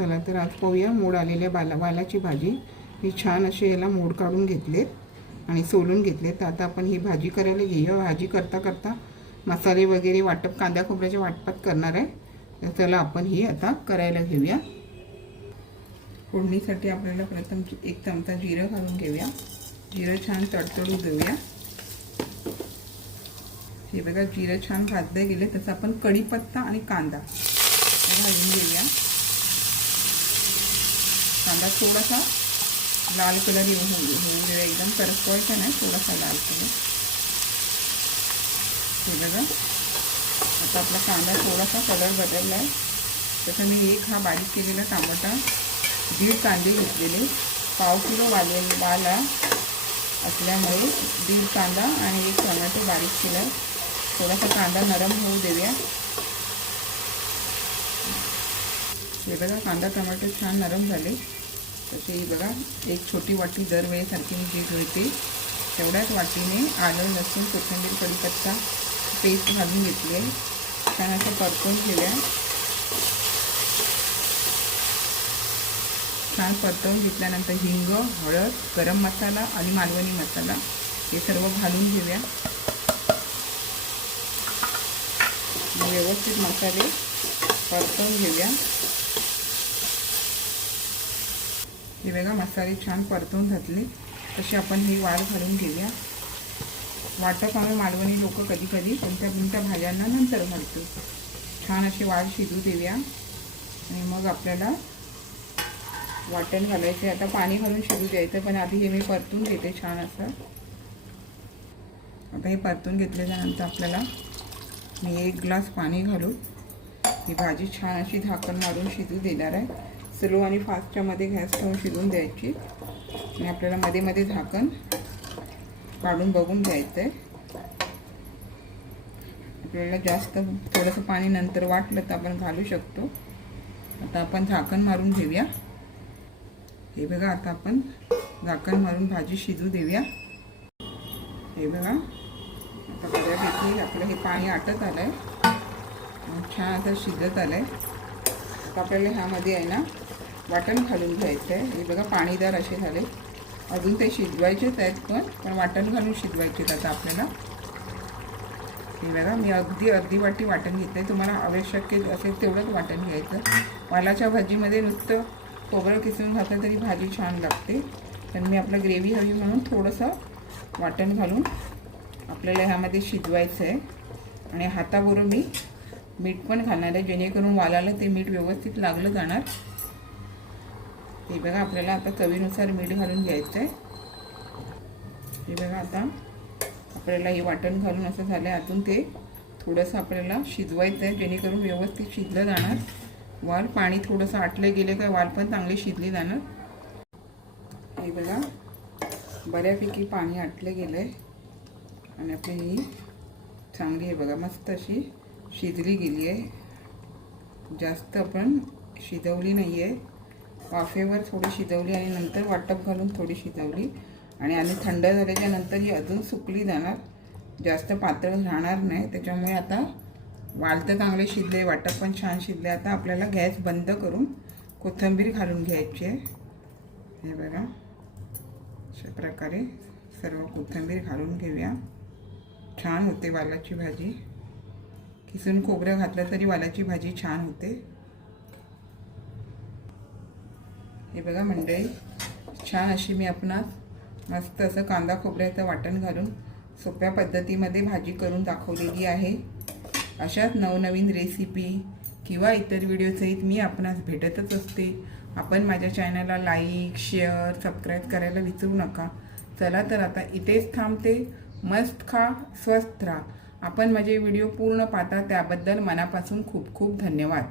चला तर आज पाहूया. मोड आलेल्या बाला वालाची भाजी. ही छान अशी याला मोड काढून घेतलेत आणि सोलून घेतलेत. तर आता आपण ही भाजी करायला घेऊया भाजी करता करता मसाले वगैरे वाटप कांदा खोबऱ्याच्या वाटपात करणार आहे. तर चला आपण ही आता करायला घेऊया. फोडणीसाठी आपल्याला प्रथम एक चमचा जिरं घालून घेऊया. जिरं छान तडतडू देऊया. हे बघा जिरं छान भाजलं गेले. तसं आपण कढीपत्ता आणि कांदा घालून घेऊया. कांदा थोडासा लाल कलर येऊन होऊ होऊ एकदम करपवायचा नाही थोडासा लाल कलर. हे बघा. आता आपला कांदा थोडासा कलर बदलला आहे तसं मी एक हा बारीक केलेला टमाटा दीड कांदे घेतलेले. पाव किलो वाले वाला असल्यामुळे दीड कांदा आणि एक टोमॅटो बारीक केला. थोडासा कांदा नरम होऊ देऊया. हे बघा कांदा टोमॅटो छान नरम झाले. तसे बघा एक छोटी वाटी दरवेळेसारखी मी जी घेते. तेवढ्याच वाटीने आलं लसूण कोथिंबीर कडीपत्ता पेस्ट घालून घेतली आहे. छान असं परतून घेऊया. छान परतवून घेतल्यानंतर हिंग हळद गरम मसाला आणि मालवणी मसाला हे सर्व घालून घेऊया. व्यवस्थित मसाले परतवून घेऊया. हे बघा मसाले छान परतून घातले. तशी आपण ही वाढ घालून घेऊया. वाटप आम्ही मालवणी लोक कधी कधी कोणत्या कोणत्या भाज्यांना नंतर घालतो. छान अशी वाढ शिजू देऊया. आणि मग आपल्याला वाटण घालायचे आता पाणी घालून शिजू द्यायचं पण आधी हे मी परतून घेते छान असं. आता हे परतून घेतल्याच्यानंतर आपल्याला मी एक ग्लास पाणी घालून ही भाजी छान अशी झाकण मारून शिजू देणार आहे. स्लो आणि फास्टच्यामध्ये गॅस ठेवून शिजून द्यायची. आणि आपल्याला मध्ये मध्ये झाकण काढून बघून द्यायचं आहे आपल्याला जास्त थोडंसं पाणी नंतर वाटलं तर आपण घालू शकतो. आता आपण झाकण मारून घेऊया. हे बघा आता आपण झाकण मारून भाजी शिजू देऊया. हे बघा आता बऱ्यापैकी आपलं हे पाणी आटत आलं आहे छान आता शिजत आलं आहे आता आपल्याला ह्यामध्ये आहे ना वाटण घालून घ्यायचं आहे. हे बघा पाणीदार असे झाले. अजून ते शिजवायचेच आहेत पण पण वाटण घालून शिजवायचे आता आपल्याला. हे बघा मी अगदी अर्धी वाटी वाटण घेते तुम्हाला आवश्यक असेल तेवढंच वाटण घ्यायचं. वालाच्या भाजीमध्ये नुसतं खोबरं किसून घातलं तरी भाजी छान लागते. पण मी आपलं ग्रेव्ही हवी म्हणून थोडंसं वाटण घालून आपल्याला ह्यामध्ये शिजवायचं आहे. आणि हातावरून मी मीठ पण घालणार आहे. जेणेकरून वालाला ते मीठ व्यवस्थित लागलं जाणार. हे बघा आपल्याला आता चवीनुसार मीठ घालून घ्यायचं आहे हे बघा आता आपल्याला हे वाटण घालून असं झालं आहे आतून ते थोडंसं आपल्याला शिजवायचं आहे जेणेकरून व्यवस्थित शिजलं जाणार. वाल पाणी थोडंसं आटलं गेले का वाल पण चांगले शिजली जाणार. हे बघा बऱ्यापैकी पाणी आटलं गेलं आहे आणि आपली ही चांगली आहे बघा मस्त अशी शिजली गेली आहे जास्त आपण शिजवली नाही आहे वाफेवर थोडी शिजवली आणि नंतर वाटप घालून थोडी शिजवली. आणि आधी थंड झाल्याच्यानंतर ही अजून सुकली जाणार. जास्त पातळ राहणार नाही. त्याच्यामुळे आता वाल तर चांगले शिजले वाटप पण छान शिजले. आता आपल्याला गॅस बंद करून कोथिंबीर घालून घ्यायची आहे. हे बघा. अशा प्रकारे सर्व कोथिंबीर घालून घेऊया. छान होते वालाची भाजी. किसून खोबरं घातलं तरी वालाची भाजी छान होते. हे बघा मंडळी छान अशी मी आपणास मस्त असं कांदा खोबऱ्याचं वाटण घालून सोप्या पद्धतीमध्ये भाजी करून दाखवलेली आहे. अशाच नवनवीन रेसिपी किंवा इतर व्हिडिओसहित मी आपणास भेटतच असते. आपण माझ्या चॅनलला लाईक शेअर सबस्क्राईब करायला विसरू नका. चला तर आता इथेच थांबते. मस्त खा स्वस्थ राहा. आपण माझे व्हिडिओ पूर्ण पाहता त्याबद्दल मनापासून खूप खूप धन्यवाद.